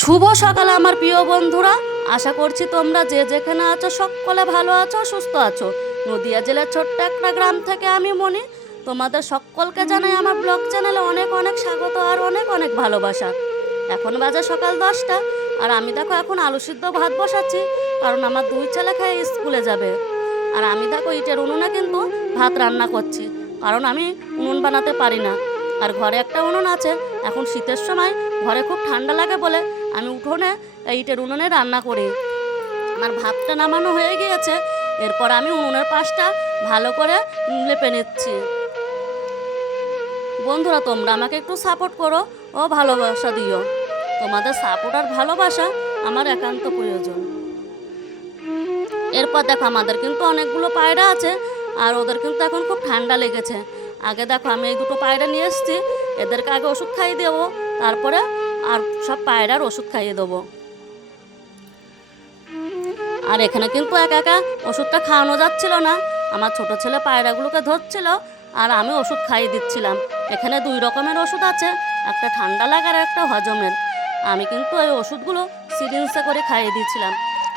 শুভ সকালে আমার প্রিয় বন্ধুরা। আশা করছি তোমরা যে যেখানে আছো, সকলে ভালো আছো, সুস্থ আছো। নদিয়া জেলার ছোট্ট একটা গ্রাম থেকে আমি মনি তোমাদের সকলকে জানাই আমার ব্লগ চ্যানেলে অনেক অনেক স্বাগত আর অনেক অনেক ভালোবাসা। এখন বাজে সকাল দশটা, আর আমি দেখো এখন আলু সিদ্ধ ভাত বসাচ্ছি, কারণ আমার দুই ছেলে খেয়ে স্কুলে যাবে। আর আমি দেখো ইটের উনুনে কিন্তু ভাত রান্না করছি, কারণ আমি উনুন বানাতে পারি না। আর ঘরে একটা উনুন আছে। এখন শীতের সময় ঘরে খুব ঠান্ডা লাগে বলে আমি উঠোনে ইটের উনুনে রান্না করি। আমার ভাতটা নামানো হয়ে গিয়েছে, এরপর আমি উনুনের পাশটা ভালো করে লেপে নিচ্ছি। বন্ধুরা, তোমরা আমাকে একটু সাপোর্ট করো ও ভালোবাসা দিও। তোমাদের সাপোর্ট আর ভালোবাসা আমার একান্ত প্রয়োজন। এরপর দেখো, আমাদের কিন্তু অনেকগুলো পায়রা আছে, আর ওদের কিন্তু এখন খুব ঠান্ডা লেগেছে। আগে দেখো আমি এই দুটো পায়রা নিয়ে এসেছি, এদেরকে আগে ওষুধ খাইয়ে দেবো, তারপরে আর সব পায়রার ওষুধ খাইয়ে দেবো। আর এখানে কিন্তু একা একা ওষুধটা খাওয়ানো যাচ্ছিল না, আমার ছোট ছেলে পায়রাগুলোকে ধরছিল আর আমি ওষুধ খাইয়ে দিচ্ছিলাম। এখানে দুই রকমের ওষুধ আছে, একটা ঠান্ডা লাগার একটা হজমের। আমি কিন্তু ওই ওষুধগুলো সিরিঞ্জে করে খাইয়ে দিয়েছিলাম।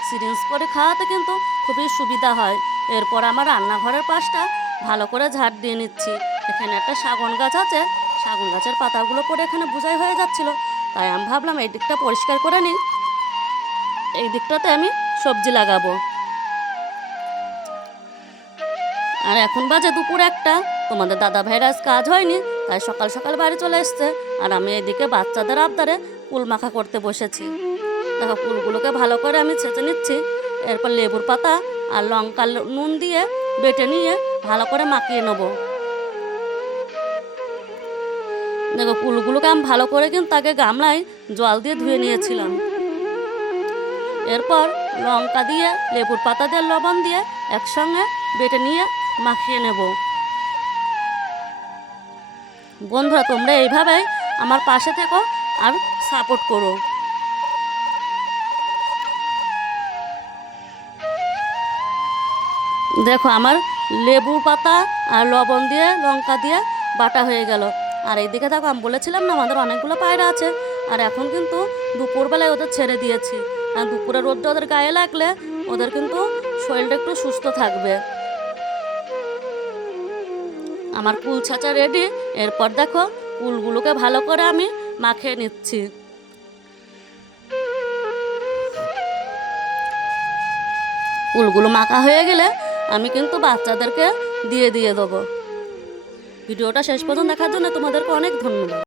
সিরিঞ্জ করে খাওয়াতে কিন্তু খুবই সুবিধা হয়। এরপর আমার রান্নাঘরের পাশটা ভালো করে ঝাড় দিয়ে নিচ্ছি। এখানে একটা শাগন গাছ আছে, শাগন গাছের পাতাগুলো পরে এখানে বুঝাই হয়ে যাচ্ছিল। তাই আমি ভাবলাম এই দিকটা পরিষ্কার করে নিই। এই দিকটাতে আমি সবজি লাগাবো। আর এখন বাজে দুপুর একটা। তোমাদের দাদা ভাইয়ের আজ কাজ হয়নি, তাই সকাল সকাল বাড়ি চলে এসছে। আর আমি এদিকে বাচ্চাদের আবদারে কুল মাখা করতে বসেছি। দেখো, কুলগুলোকে ভালো করে আমি ছেঁচে নিচ্ছি। এরপর লেবুর পাতা আর লঙ্কা নুন দিয়ে বেটে নিয়ে ভালো করে মাখিয়ে নেব। দেখো কুলগুলোকে আমি ভালো করে কিন্তু তাকে গামলায় জল দিয়ে ধুয়ে নিয়েছিলাম। এরপর লঙ্কা দিয়ে, লেবুর পাতা দিয়ে, লবণ দিয়ে একসঙ্গে বেটে নিয়ে মাখিয়ে নেব। বন্ধুরা, তোমরা এইভাবেই আমার পাশে থেকো আর সাপোর্ট করো। দেখো আমার লেবু পাতা আর লবণ দিয়ে, লঙ্কা দিয়ে বাটা হয়ে গেল। আর এইদিকে দেখো, আমি বলেছিলাম না, আমাদের অনেকগুলো পায়রা আছে। আর এখন কিন্তু দুপুরবেলায় ওদের ছেড়ে দিয়েছি। আর দুপুরে রোদটা ওদের গায়ে লাগলে ওদের কিন্তু শরীরটা একটু সুস্থ থাকবে। আমার কুল ছাঁচা রেডি এরপর দেখো কুলগুলোকে ভালো করে আমি মাখিয়ে নিচ্ছি। কুলগুলো মাখা হয়ে গেলে আমি কিন্তু বাচ্চাদেরকে দিয়ে দিয়ে দেবো। ভিডিওটা শেষ পর্যন্ত দেখার জন্য তোমাদেরকে অনেক ধন্যবাদ।